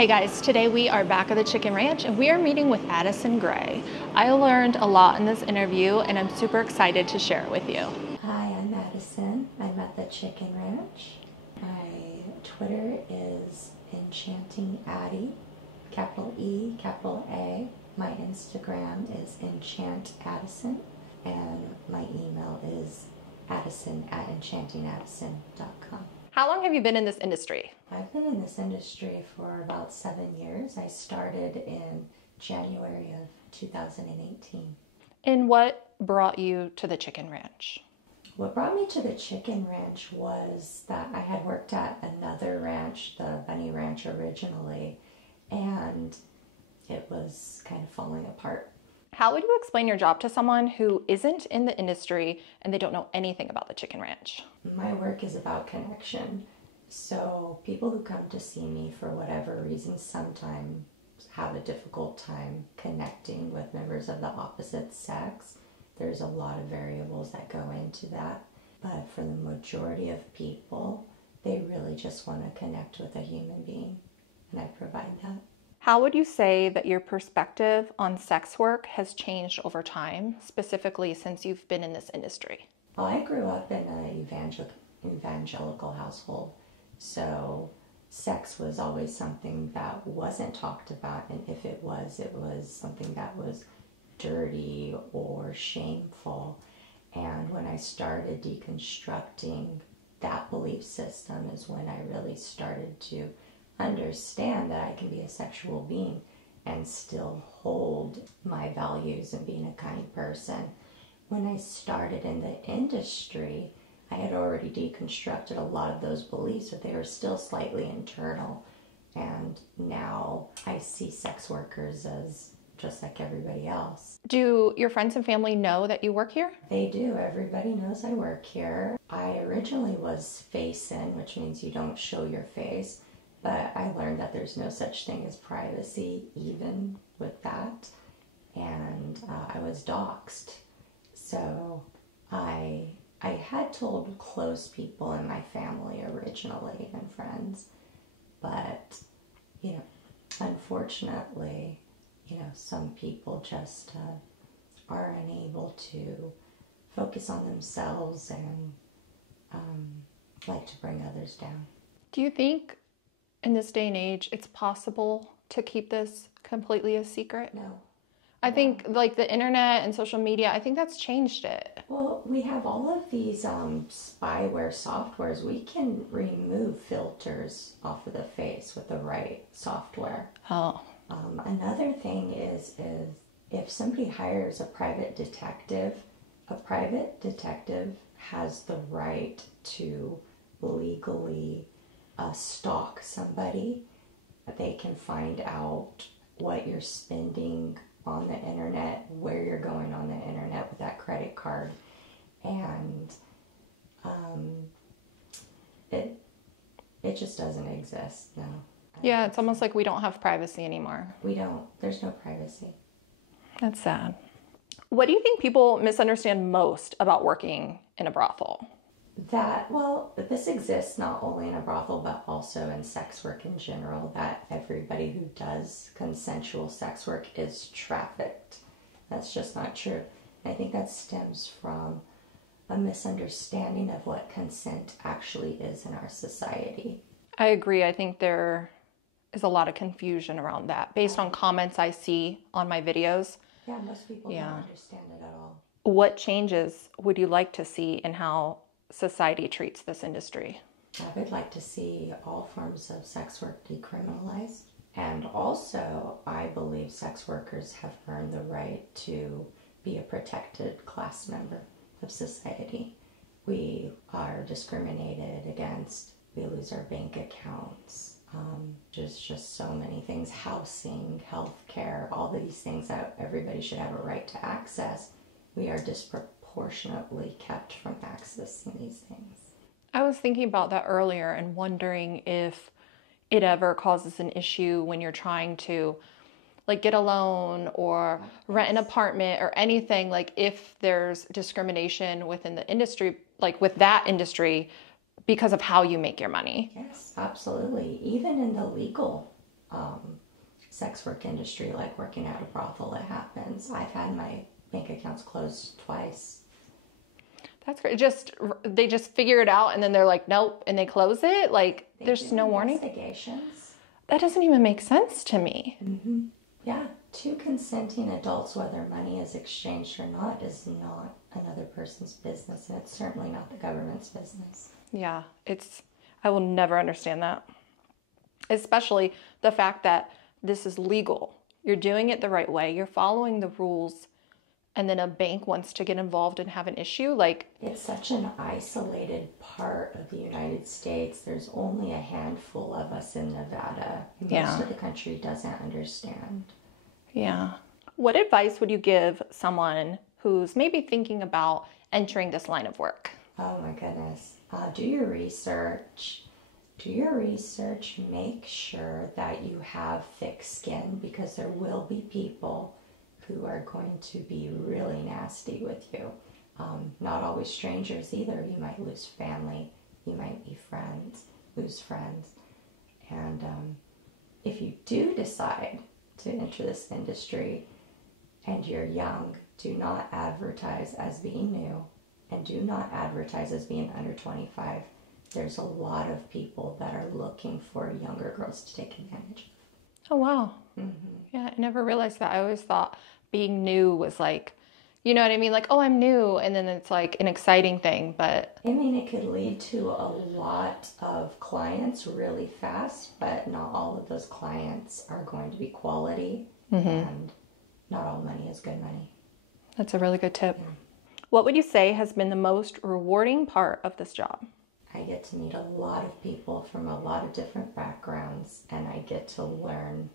Hey guys, today we are back at the Chicken Ranch and we are meeting with Addison Gray. I learned a lot in this interview and I'm super excited to share it with you. Hi, I'm Addison. I'm at the Chicken Ranch. My Twitter is Enchanting Addie, capital E, capital A. My Instagram is Enchant Addison, and my email is addison@enchantingaddison.com. How long have you been in this industry? I've been in this industry for about 7 years. I started in January of 2018. And what brought you to the Chicken Ranch? What brought me to the Chicken Ranch was that I had worked at another ranch, the Bunny Ranch originally, and it was kind of falling apart. How would you explain your job to someone who isn't in the industry and they don't know anything about the Chicken Ranch? My work is about connection. So people who come to see me for whatever reason sometimes have a difficult time connecting with members of the opposite sex. There's a lot of variables that go into that. But for the majority of people, they really just want to connect with a human being, and I provide that. How would you say that your perspective on sex work has changed over time, specifically since you've been in this industry? Well, I grew up in an evangelical household, so sex was always something that wasn't talked about, and if it was something that was dirty or shameful. And when I started deconstructing that belief system is when I really started to understand that I can be a sexual being and still hold my values and being a kind person. When I started in the industry, I had already deconstructed a lot of those beliefs, but they were still slightly internal. And now I see sex workers as just like everybody else. Do your friends and family know that you work here? They do. Everybody knows I work here. I originally was face-in, which means you don't show your face, but I learned that there's no such thing as privacy even with that, and I was doxxed. So I had told close people in my family originally and friends, but unfortunately, some people just are unable to focus on themselves and like to bring others down. Do you think in this day and age it's possible to keep this completely a secret? No. I think like the internet and social media, I think that's changed it. Well, we have all of these spyware softwares. We can remove filters off of the face with the right software. Oh. Another thing is if somebody hires a private detective has the right to legally stalk somebody. They can find out what you're spending on the internet, where you're going on the internet with that credit card, and it just doesn't exist now. Yeah, it's almost like we don't have privacy anymore. We don't. There's no privacy. That's sad. What do you think people misunderstand most about working in a brothel? This exists not only in a brothel, but also in sex work in general, that everybody who does consensual sex work is trafficked. That's just not true. And I think that stems from a misunderstanding of what consent actually is in our society. I agree. I think there is a lot of confusion around that based on comments I see on my videos. Yeah, most people don't understand it at all. What changes would you like to see in how society treats this industry? I would like to see all forms of sex work decriminalized. And also, I believe sex workers have earned the right to be a protected class member of society. We are discriminated against. We lose our bank accounts. Just so many things. Housing, healthcare, all these things that everybody should have a right to access. We are disproportionately kept from accessing these things. I was thinking about that earlier and wondering if it ever causes an issue when you're trying to like get a loan or rent an apartment or anything, like if there's discrimination within the industry, like with that industry, because of how you make your money. Yes, absolutely. Even in the legal sex work industry, like working at a brothel, it happens. I've had my bank accounts closed twice. That's great. They just figure it out and then they're like, nope, and they close it. Like there's no warning. Investigations. That doesn't even make sense to me. Mm-hmm. Yeah, two consenting adults, whether money is exchanged or not, is not another person's business, and it's certainly not the government's business. Yeah, I will never understand that. Especially the fact that this is legal. You're doing it the right way. You're following the rules, and then a bank wants to get involved and have an issue. Like, it's such an isolated part of the United States. There's only a handful of us in Nevada. Most of the country doesn't understand. Yeah. What advice would you give someone who's maybe thinking about entering this line of work? Oh my goodness. Do your research. Make sure that you have thick skin, because there will be people who are going to be really nasty with you. Not always strangers either. You might lose family. You might be lose friends. And if you do decide to enter this industry and you're young, do not advertise as being new, and do not advertise as being under 25. There's a lot of people that are looking for younger girls to take advantage of. Oh, wow. Mm-hmm. Yeah, I never realized that. I always thought being new was like, you know what I mean? Like, oh, I'm new. And then it's like an exciting thing, but... I mean, it could lead to a lot of clients really fast, but not all of those clients are going to be quality. Mm-hmm. And not all money is good money. That's a really good tip. Yeah. What would you say has been the most rewarding part of this job? I get to meet a lot of people from a lot of different backgrounds, and I get to learn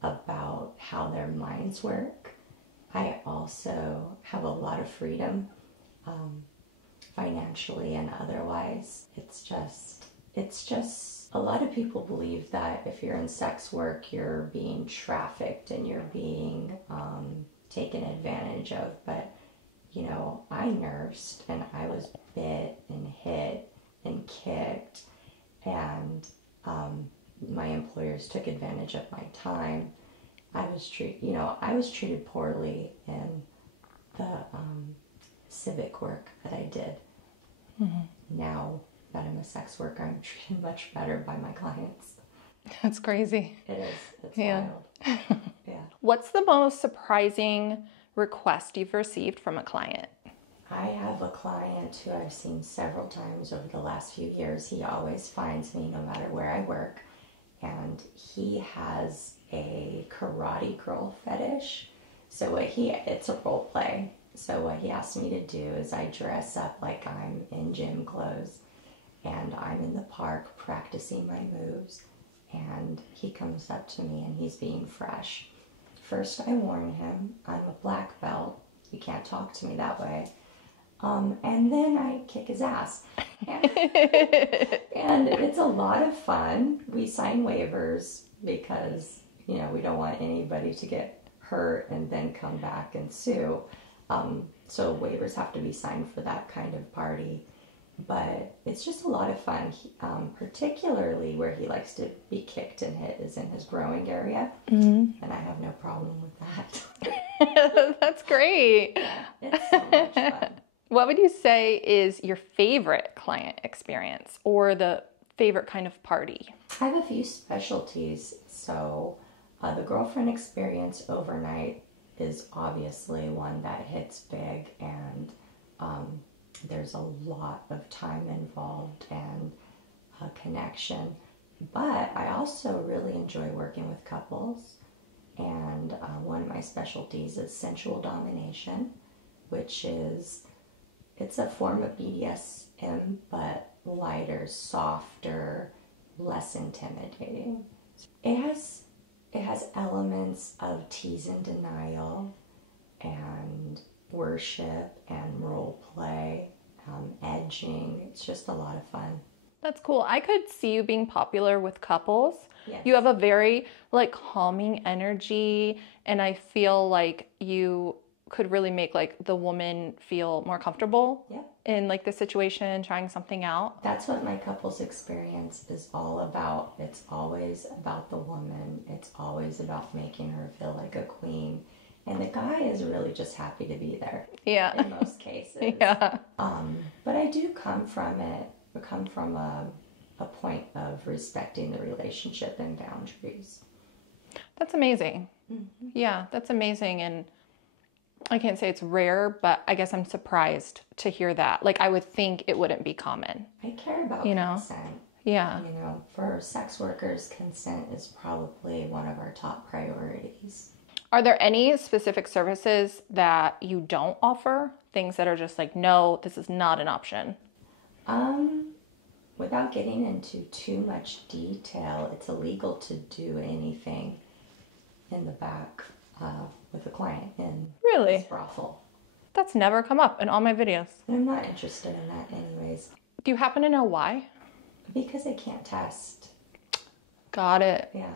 about how their minds work. I also have a lot of freedom, financially and otherwise. It's just a lot of people believe that if you're in sex work, you're being trafficked and you're being taken advantage of. But, you know, I nursed and I was bit and hit and kicked, and my employers took advantage of my time. I was treated poorly in the civic work that I did. Mm-hmm. Now that I'm a sex worker, I'm treated much better by my clients. That's crazy. It is. It's wild. Yeah. What's the most surprising request you've received from a client? I have a client who I've seen several times over the last few years. He always finds me no matter where I work, and he has a karate girl fetish. So it's a role play. So what he asked me to do is I dress up like I'm in gym clothes, and I'm in the park practicing my moves, and he comes up to me and he's being fresh. First I warn him, I'm a black belt. You can't talk to me that way. And then I kick his ass. And it's a lot of fun. We sign waivers because, you know, we don't want anybody to get hurt and then come back and sue. So waivers have to be signed for that kind of party. But it's just a lot of fun, particularly where he likes to be kicked and hit is in his growing area. Mm-hmm. And I have no problem with that. That's great. Yeah, it's so much fun. What would you say is your favorite client experience or the favorite kind of party? I have a few specialties. So the girlfriend experience overnight is obviously one that hits big, and there's a lot of time involved and a connection. But I also really enjoy working with couples, and one of my specialties is sensual domination, which is... it's a form of BDSM, but lighter, softer, less intimidating. It has elements of tease and denial, and worship, and role play, edging. It's just a lot of fun. That's cool. I could see you being popular with couples. Yes. You have a very calming energy, and I feel like you could really make the woman feel more comfortable in the situation, trying something out. That's what my couples experience is all about. It's always about the woman. always about making her feel like a queen. And the guy is really just happy to be there. Yeah. In most cases. Yeah. But I do come from a point of respecting the relationship and boundaries. That's amazing. Mm-hmm. Yeah, that's amazing. And I can't say it's rare, but I guess I'm surprised to hear that. Like, I would think it wouldn't be common. I care about consent. Yeah. You know, for sex workers, consent is probably one of our top priorities. Are there any specific services that you don't offer? Things that are just like, no, this is not an option? Without getting into too much detail, it's illegal to do anything in the back with a client in this brothel. That's never come up in all my videos. I'm not interested in that anyways. Do you happen to know why? Because they can't test. Got it. Yeah.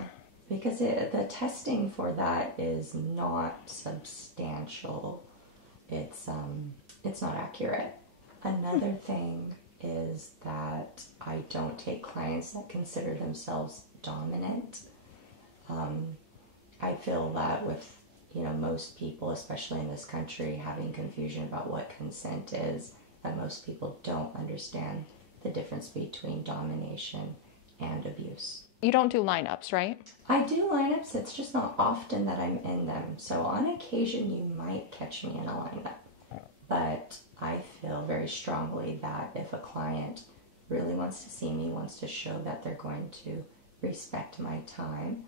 Because the testing for that is not substantial. It's not accurate. Another thing is that I don't take clients that consider themselves dominant. I feel that with most people, especially in this country, having confusion about what consent is, that most people don't understand the difference between domination and abuse. You don't do lineups, right? I do lineups. It's just not often that I'm in them. So on occasion, you might catch me in a lineup. But I feel very strongly that if a client really wants to see me, wants to show that they're going to respect my time,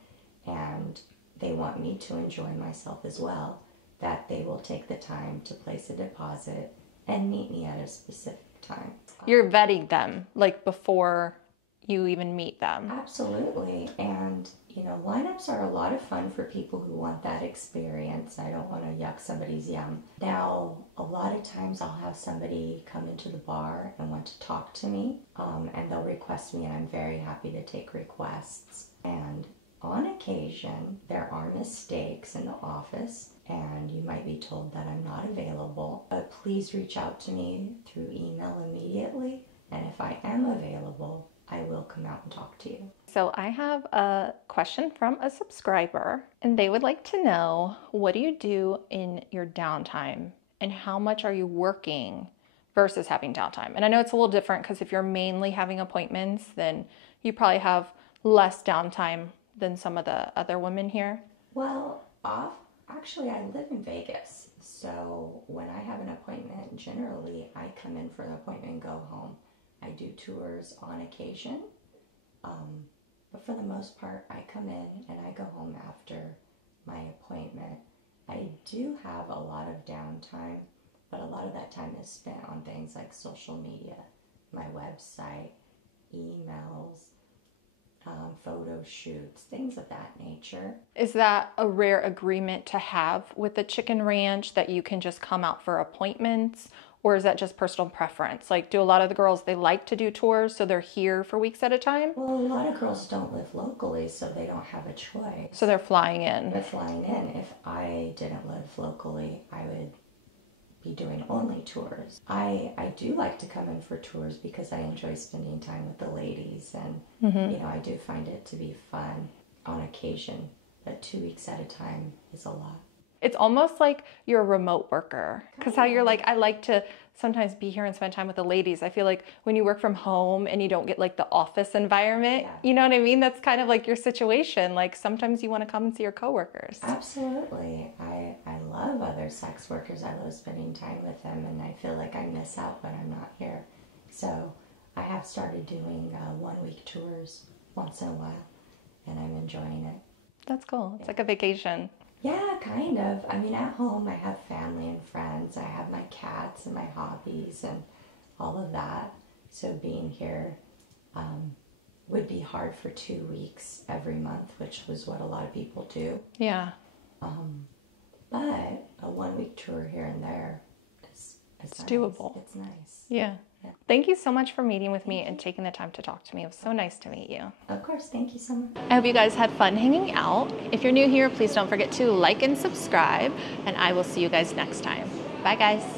and they want me to enjoy myself as well, that they will take the time to place a deposit and meet me at a specific time. You're vetting them, like, before you even meet them. Absolutely. And lineups are a lot of fun for people who want that experience. I don't want to yuck somebody's yum. Now, a lot of times I'll have somebody come into the bar and want to talk to me, and they'll request me, and I'm very happy to take requests. And on occasion, there are mistakes in the office, and you might be told that I'm not available, but please reach out to me through email immediately, and if I am available, I will come out and talk to you. So I have a question from a subscriber, and they would like to know, what do you do in your downtime, and how much are you working versus having downtime? And I know it's a little different because if you're mainly having appointments, then you probably have less downtime than some of the other women here. Well, actually I live in Vegas, so when I have an appointment, generally I come in for an appointment and go home. I do tours on occasion, but for the most part, I come in and I go home after my appointment. I do have a lot of downtime, but a lot of that time is spent on things like social media, my website, emails, photo shoots, things of that nature. Is that a rare agreement to have with the Chicken Ranch, that you can just come out for appointments? Or is that just personal preference? Like, do a lot of the girls, they like to do tours, so they're here for weeks at a time? Well, a lot of girls don't live locally, so they don't have a choice. So they're flying in. They're flying in. If I didn't live locally, I would be doing only tours. I do like to come in for tours because I enjoy spending time with the ladies, and I do find it to be fun on occasion, but 2 weeks at a time is a lot. It's almost like you're a remote worker, because how you're like, I like to sometimes be here and spend time with the ladies. I feel like when you work from home and you don't get like the office environment, you know what I mean? That's kind of like your situation. Like, sometimes you want to come and see your coworkers. Absolutely. I love other sex workers. I love spending time with them, and I feel like I miss out when I'm not here. So I have started doing 1-week tours once in a while, and I'm enjoying it. That's cool. It's like a vacation. Yeah, kind of. I mean, at home I have family and friends. I have my cats and my hobbies and all of that. So being here would be hard for 2 weeks every month, which was what a lot of people do. Yeah. But a 1-week tour here and there is it's nice. Doable. It's nice. Yeah. Thank you so much for meeting with me and taking the time to talk to me. It was so nice to meet you. Of course. Thank you so much. I hope you guys had fun hanging out. If you're new here, please don't forget to like and subscribe, and I will see you guys next time. Bye, guys.